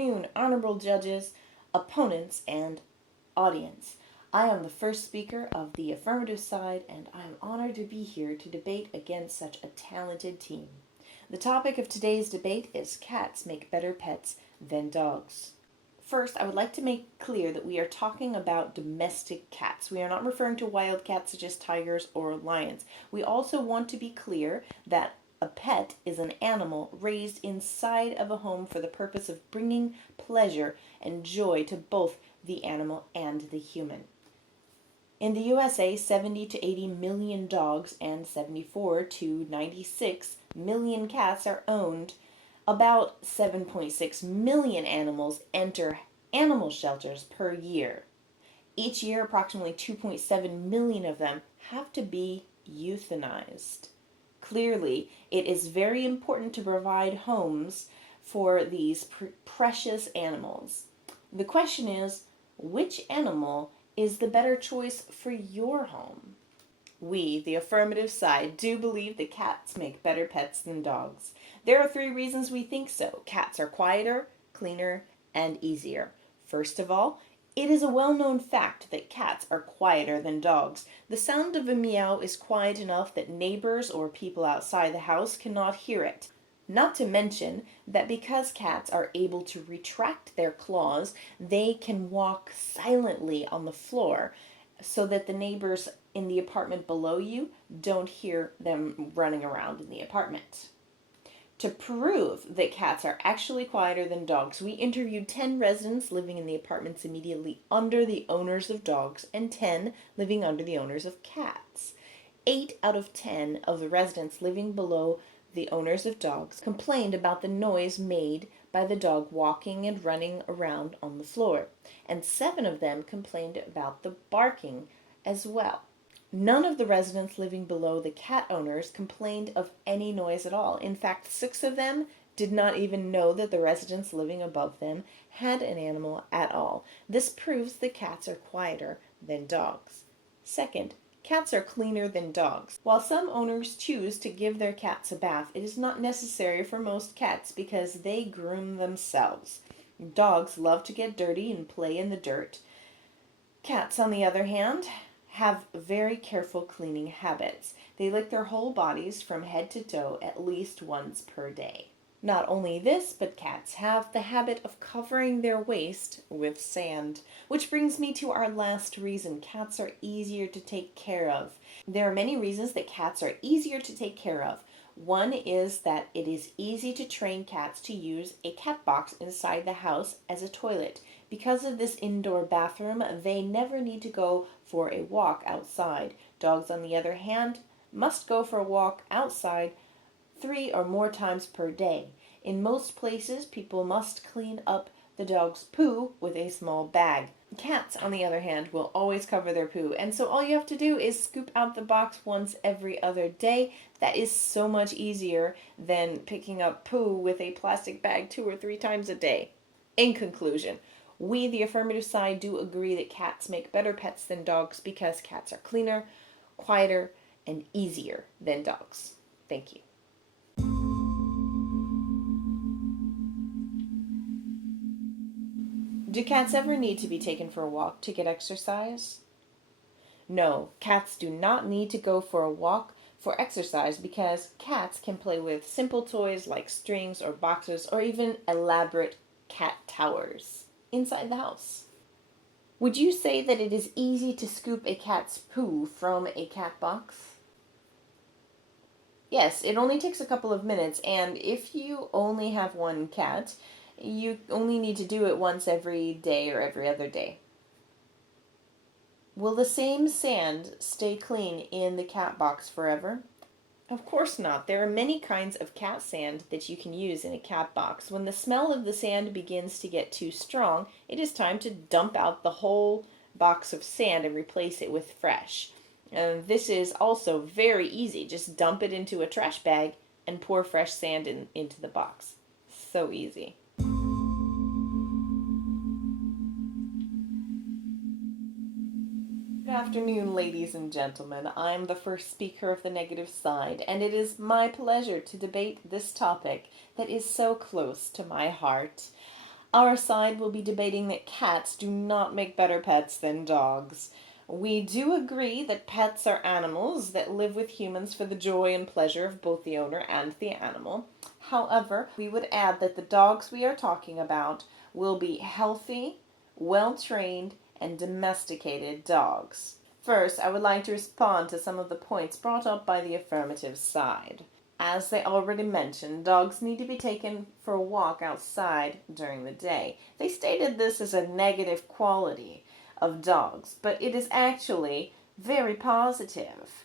afternoon, honorable judges, opponents, and audience. I am the first speaker of the affirmative side, and I am honored to be here to debate against such a talented team. The topic of today's debate is cats make better pets than dogs. First, I would like to make clear that we are talking about domestic cats. We are not referring to wild cats such as tigers or lions. We also want to be clear that a pet is an animal raised inside of a home for the purpose of bringing pleasure and joy to both the animal and the human. In the USA, 70 to 80 million dogs and 74 to 96 million cats are owned. About 7.6 million animals enter animal shelters per year. Each year, approximately 2.7 million of them have to be euthanized. Clearly, it is very important to provide homes for these precious animals. The question is, which animal is the better choice for your home? We, the affirmative side, do believe that cats make better pets than dogs. There are 3 reasons we think so. Cats are quieter, cleaner, and easier. First of all, it is a well-known fact that cats are quieter than dogs. The sound of a meow is quiet enough that neighbors or people outside the house cannot hear it. Not to mention that because cats are able to retract their claws, they can walk silently on the floor so that the neighbors in the apartment below you don't hear them running around in the apartment. To prove that cats are actually quieter than dogs, we interviewed 10 residents living in the apartments immediately under the owners of dogs and 10 living under the owners of cats. 8 out of 10 of the residents living below the owners of dogs complained about the noise made by the dog walking and running around on the floor, and 7 of them complained about the barking as well. None of the residents living below the cat owners complained of any noise at all. In fact, 6 of them did not even know that the residents living above them had an animal at all. This proves that cats are quieter than dogs. Second, cats are cleaner than dogs. While some owners choose to give their cats a bath, it is not necessary for most cats because they groom themselves. Dogs love to get dirty and play in the dirt. Cats, on the other hand, have very careful cleaning habits. They lick their whole bodies from head to toe at least once per day. Not only this, but cats have the habit of covering their waste with sand. Which brings me to our last reason. Cats are easier to take care of. There are many reasons that cats are easier to take care of. One is that it is easy to train cats to use a cat box inside the house as a toilet. Because of this indoor bathroom, they never need to go for a walk outside. Dogs, on the other hand, must go for a walk outside 3 or more times per day. In most places, people must clean up the dog's poo with a small bag. Cats, on the other hand, will always cover their poo, and so all you have to do is scoop out the box once every other day. That is so much easier than picking up poo with a plastic bag 2 or 3 times a day. In conclusion, we, the affirmative side, do agree that cats make better pets than dogs because cats are cleaner, quieter, and easier than dogs. Thank you. Do cats ever need to be taken for a walk to get exercise? No, cats do not need to go for a walk for exercise because cats can play with simple toys like strings or boxes or even elaborate cat towers inside the house. Would you say that it is easy to scoop a cat's poo from a cat box? Yes, it only takes a couple of minutes, and if you only have one cat, you only need to do it once every day or every other day. Will the same sand stay clean in the cat box forever? Of course not. There are many kinds of cat sand that you can use in a cat box. When the smell of the sand begins to get too strong, it is time to dump out the whole box of sand and replace it with fresh. This is also very easy. Just dump it into a trash bag and pour fresh sand into the box. So easy. Good afternoon, ladies and gentlemen. I'm the first speaker of the negative side, and it is my pleasure to debate this topic that is so close to my heart. Our side will be debating that cats do not make better pets than dogs. We do agree that pets are animals that live with humans for the joy and pleasure of both the owner and the animal. However, we would add that the dogs we are talking about will be healthy, well-trained, and domesticated dogs. First, I would like to respond to some of the points brought up by the affirmative side. As they already mentioned, dogs need to be taken for a walk outside during the day. They stated this as a negative quality of dogs, but it is actually very positive.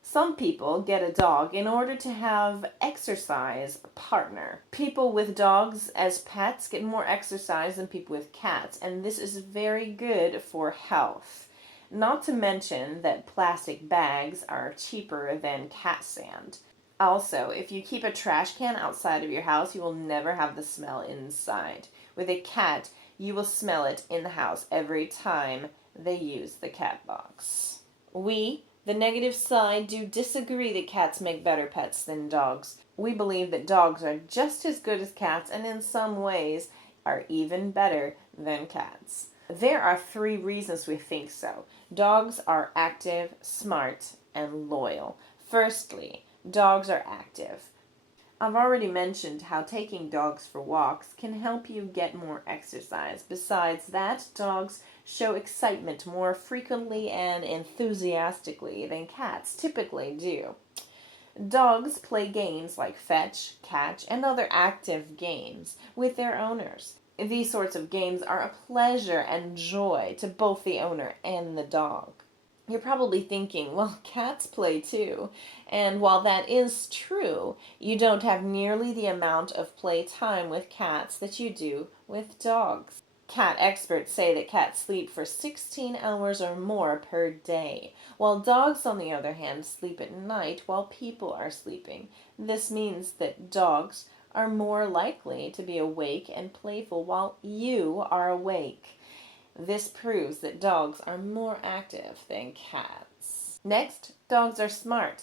Some people get a dog in order to have exercise partner. People with dogs as pets get more exercise than people with cats, and this is very good for health. Not to mention that plastic bags are cheaper than cat sand. Also, if you keep a trash can outside of your house, you will never have the smell inside. With a cat, you will smell it in the house every time they use the cat box. We, the negative side, do disagree that cats make better pets than dogs. We believe that dogs are just as good as cats and in some ways are even better than cats. There are 3 reasons we think so. Dogs are active, smart, and loyal. Firstly, dogs are active. I've already mentioned how taking dogs for walks can help you get more exercise. Besides that, dogs show excitement more frequently and enthusiastically than cats typically do. Dogs play games like fetch, catch, and other active games with their owners. These sorts of games are a pleasure and joy to both the owner and the dog. You're probably thinking, well, cats play too. And while that is true, you don't have nearly the amount of play time with cats that you do with dogs. Cat experts say that cats sleep for 16 hours or more per day, while dogs, on the other hand, sleep at night while people are sleeping. This means that dogs are more likely to be awake and playful while you are awake. This proves that dogs are more active than cats. Next, dogs are smart.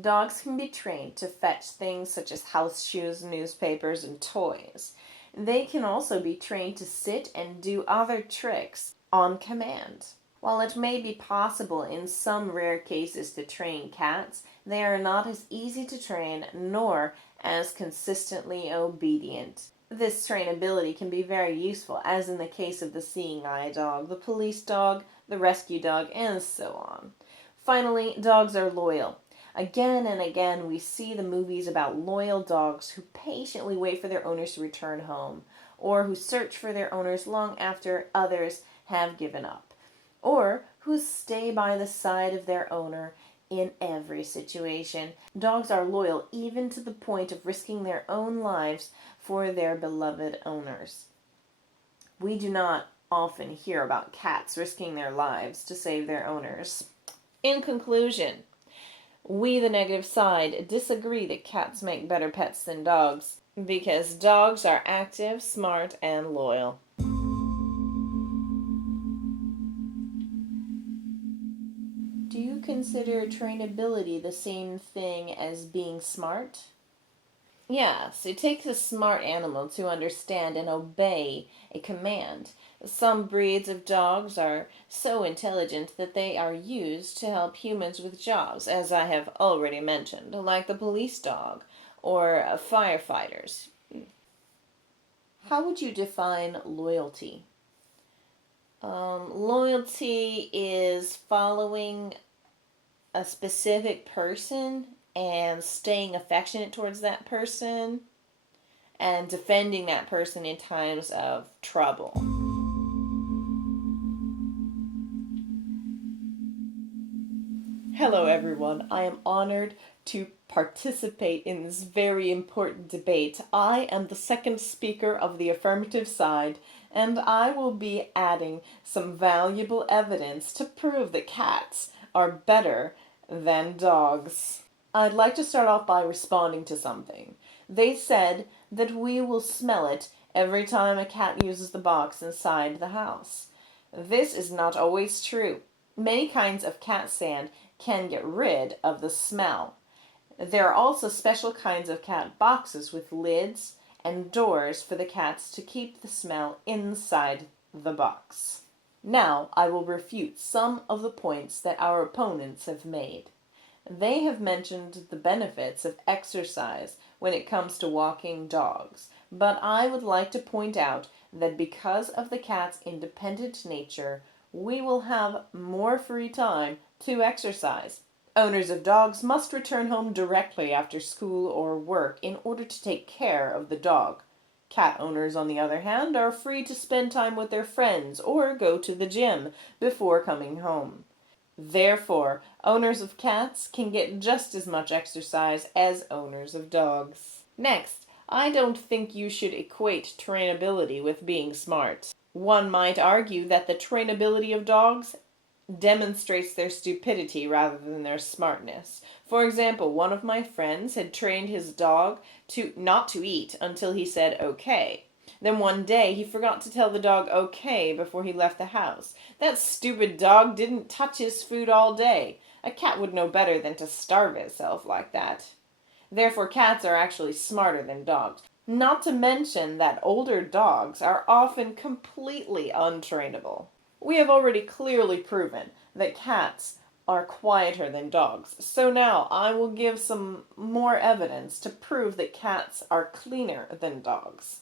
Dogs can be trained to fetch things such as house shoes, newspapers, and toys. They can also be trained to sit and do other tricks on command. While it may be possible in some rare cases to train cats, they are not as easy to train nor as consistently obedient. This trainability can be very useful, as in the case of the seeing eye dog, the police dog, the rescue dog, and so on. Finally, dogs are loyal. Again and again, we see the movies about loyal dogs who patiently wait for their owners to return home, or who search for their owners long after others have given up, or who stay by the side of their owner in every situation. Dogs are loyal even to the point of risking their own lives for their beloved owners. We do not often hear about cats risking their lives to save their owners. In conclusion, we, the negative side, disagree that cats make better pets than dogs because dogs are active, smart, and loyal. Do you consider trainability the same thing as being smart? Yes, it takes a smart animal to understand and obey a command. Some breeds of dogs are so intelligent that they are used to help humans with jobs, as I have already mentioned, like the police dog or firefighters. How would you define loyalty? Loyalty is following a specific person and staying affectionate towards that person and defending that person in times of trouble. Hello everyone, I am honored to participate in this very important debate. I am the second speaker of the affirmative side, and I will be adding some valuable evidence to prove that cats are better than dogs. I'd like to start off by responding to something. They said that we will smell it every time a cat uses the box inside the house. This is not always true. Many kinds of cat sand can get rid of the smell. There are also special kinds of cat boxes with lids and doors for the cats to keep the smell inside the box. Now I will refute some of the points that our opponents have made. They have mentioned the benefits of exercise when it comes to walking dogs, but I would like to point out that because of the cat's independent nature, we will have more free time to exercise. Owners of dogs must return home directly after school or work in order to take care of the dog. Cat owners, on the other hand, are free to spend time with their friends or go to the gym before coming home. Therefore, owners of cats can get just as much exercise as owners of dogs. Next, I don't think you should equate trainability with being smart. One might argue that the trainability of dogs demonstrates their stupidity rather than their smartness. For example, one of my friends had trained his dog not to eat until he said okay. Then one day he forgot to tell the dog okay before he left the house. That stupid dog didn't touch his food all day. A cat would know better than to starve itself like that. Therefore, cats are actually smarter than dogs. Not to mention that older dogs are often completely untrainable. We have already clearly proven that cats are quieter than dogs. So now I will give some more evidence to prove that cats are cleaner than dogs.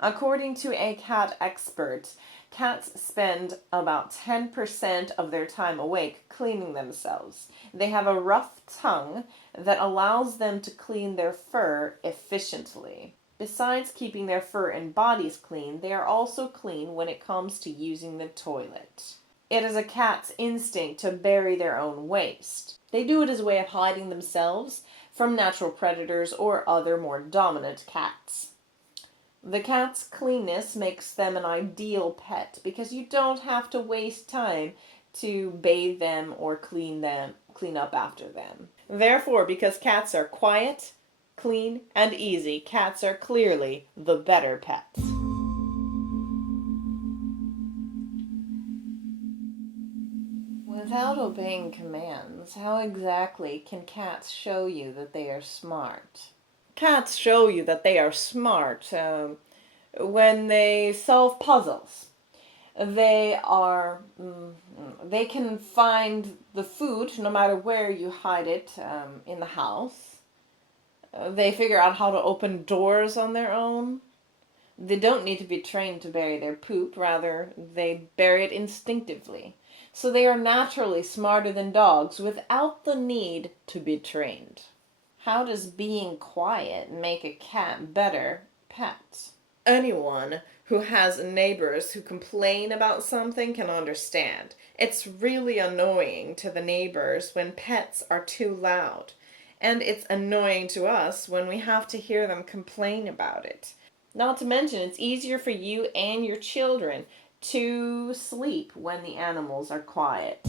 According to a cat expert, cats spend about 10% of their time awake cleaning themselves. They have a rough tongue that allows them to clean their fur efficiently. Besides keeping their fur and bodies clean, they are also clean when it comes to using the toilet. It is a cat's instinct to bury their own waste. They do it as a way of hiding themselves from natural predators or other more dominant cats. The cat's cleanness makes them an ideal pet because you don't have to waste time to bathe them or clean up after them. Therefore, because cats are quiet, clean, and easy, cats are clearly the better pets. Without obeying commands, how exactly can cats show you that they are smart? Cats show you that they are smart when they solve puzzles. They can find the food no matter where you hide it in the house. They figure out how to open doors on their own. They don't need to be trained to bury their poop, rather they bury it instinctively. So they are naturally smarter than dogs without the need to be trained. How does being quiet make a cat better pet? Anyone who has neighbors who complain about something can understand. It's really annoying to the neighbors when pets are too loud. And it's annoying to us when we have to hear them complain about it. Not to mention, it's easier for you and your children to sleep when the animals are quiet.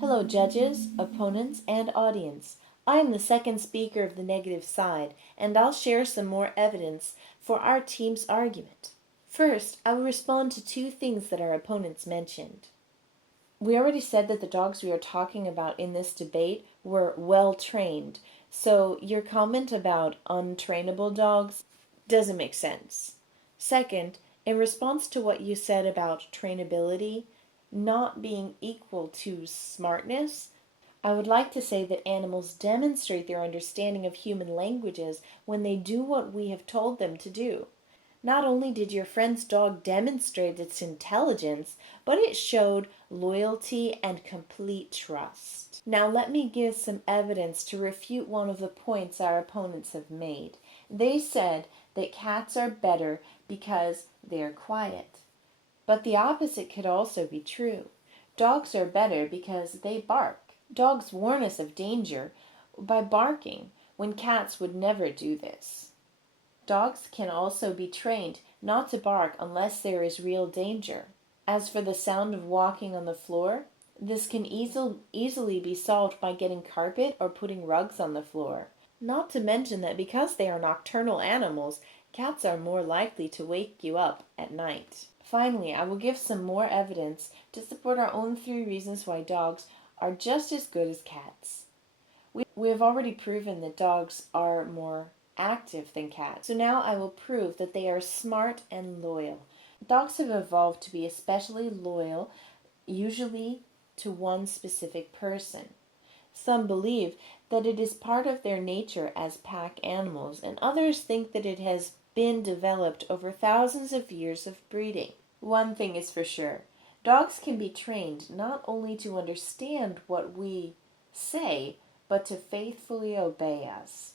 Hello, judges, opponents, and audience. I am the second speaker of the negative side, and I'll share some more evidence for our team's argument. First, I will respond to two things that our opponents mentioned. We already said that the dogs we are talking about in this debate were well trained, so your comment about untrainable dogs doesn't make sense. Second, in response to what you said about trainability not being equal to smartness, I would like to say that animals demonstrate their understanding of human languages when they do what we have told them to do. Not only did your friend's dog demonstrate its intelligence, but it showed loyalty and complete trust. Now let me give some evidence to refute one of the points our opponents have made. They said that cats are better because they are quiet. But the opposite could also be true. Dogs are better because they bark. Dogs warn us of danger by barking, when cats would never do this. Dogs can also be trained not to bark unless there is real danger. As for the sound of walking on the floor, this can easily be solved by getting carpet or putting rugs on the floor. Not to mention that because they are nocturnal animals, cats are more likely to wake you up at night. Finally, I will give some more evidence to support our own 3 reasons why dogs are just as good as cats. We have already proven that dogs are more active than cats, so now I will prove that they are smart and loyal. Dogs have evolved to be especially loyal, usually to one specific person. Some believe that it is part of their nature as pack animals, and others think that it has been developed over thousands of years of breeding. One thing is for sure, dogs can be trained not only to understand what we say, but to faithfully obey us.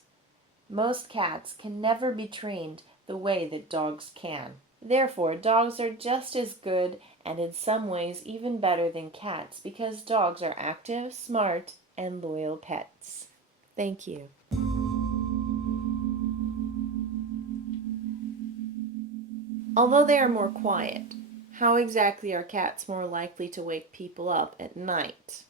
Most cats can never be trained the way that dogs can. Therefore, dogs are just as good and in some ways even better than cats because dogs are active, smart, and loyal pets. Thank you. Although they are more quiet, how exactly are cats more likely to wake people up at night?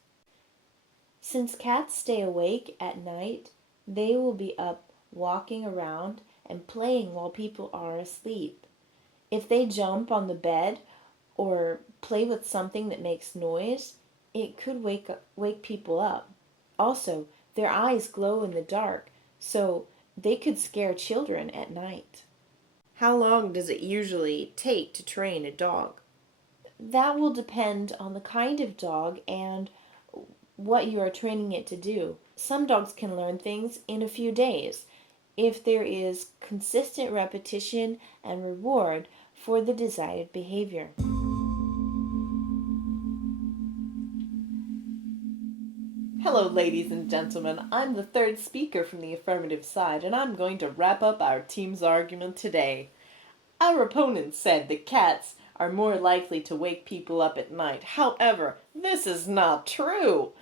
Since cats stay awake at night, they will be up walking around and playing while people are asleep. If they jump on the bed or play with something that makes noise, it could wake people up. Also, their eyes glow in the dark, so they could scare children at night. How long does it usually take to train a dog? That will depend on the kind of dog and what you are training it to do. Some dogs can learn things in a few days if there is consistent repetition and reward for the desired behavior. Hello, ladies and gentlemen. I'm the third speaker from the affirmative side, and I'm going to wrap up our team's argument today. Our opponents said that cats are more likely to wake people up at night. However, this is not true.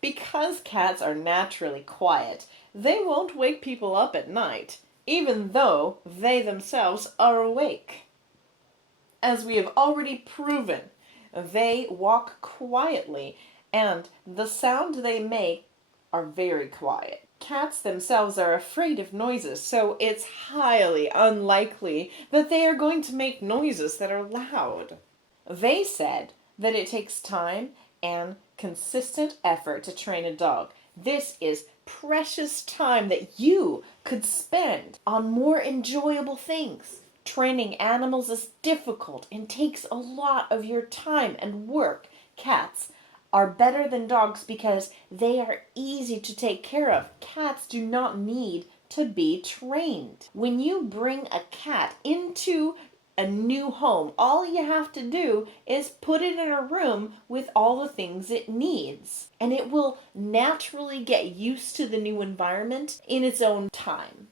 Because cats are naturally quiet, they won't wake people up at night, even though they themselves are awake. As we have already proven, they walk quietly, and the sound they make are very quiet. Cats themselves are afraid of noises, so it's highly unlikely that they are going to make noises that are loud. They said that it takes time and consistent effort to train a dog. This is precious time that you could spend on more enjoyable things. Training animals is difficult and takes a lot of your time and work. Cats are better than dogs because they are easy to take care of. Cats do not need to be trained. When you bring a cat into a new home, all you have to do is put it in a room with all the things it needs, and it will naturally get used to the new environment in its own time.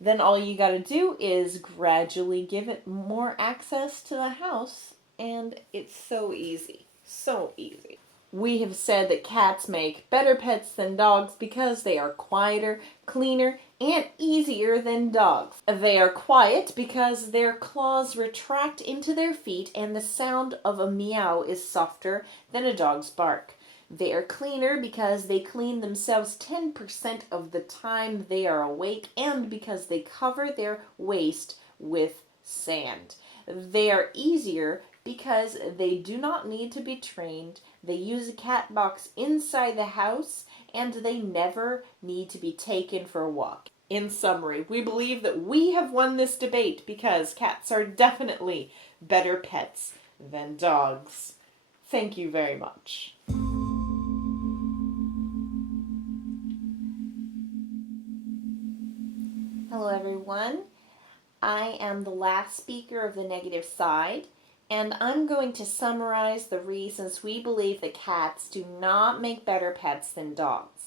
Then all you gotta do is gradually give it more access to the house, and it's so easy. So easy. We have said that cats make better pets than dogs because they are quieter, cleaner, and easier than dogs. They are quiet because their claws retract into their feet and the sound of a meow is softer than a dog's bark. They are cleaner because they clean themselves 10% of the time they are awake and because they cover their waist with sand. They are easier because they do not need to be trained, they use a cat box inside the house, and they never need to be taken for a walk. In summary, we believe that we have won this debate because cats are definitely better pets than dogs. Thank you very much. Hello everyone. I am the last speaker of the negative side, and I'm going to summarize the reasons we believe that cats do not make better pets than dogs.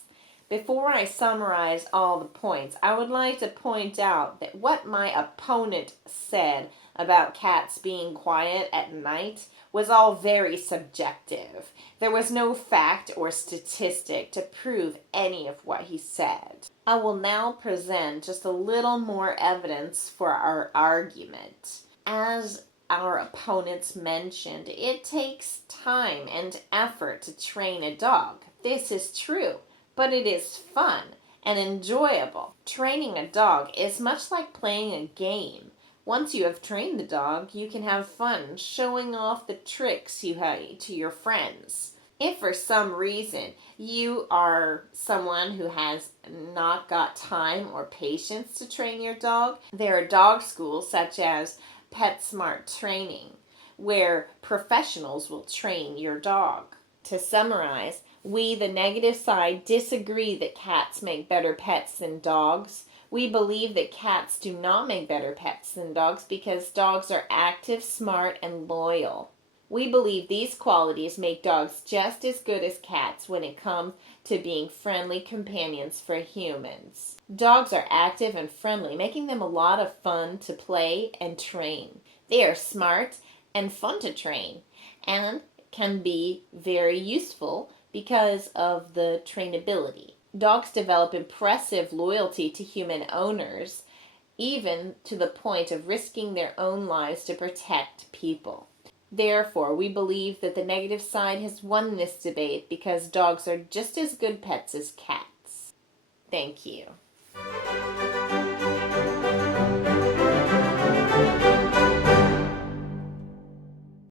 Before I summarize all the points, I would like to point out that what my opponent said about cats being quiet at night was all very subjective. There was no fact or statistic to prove any of what he said. I will now present just a little more evidence for our argument. As our opponents mentioned, it takes time and effort to train a dog. This is true, but it is fun and enjoyable. Training a dog is much like playing a game. Once you have trained the dog, you can have fun showing off the tricks you have to your friends. If for some reason you are someone who has not got time or patience to train your dog, there are dog schools such as PetSmart Training where professionals will train your dog. To summarize, we, the negative side, disagree that cats make better pets than dogs. We believe that cats do not make better pets than dogs because dogs are active, smart, and loyal. We believe these qualities make dogs just as good as cats when it comes to being friendly companions for humans. Dogs are active and friendly, making them a lot of fun to play and train. They are smart and fun to train and can be very useful because of the trainability. Dogs develop impressive loyalty to human owners, even to the point of risking their own lives to protect people. Therefore, we believe that the negative side has won this debate because dogs are just as good pets as cats. Thank you.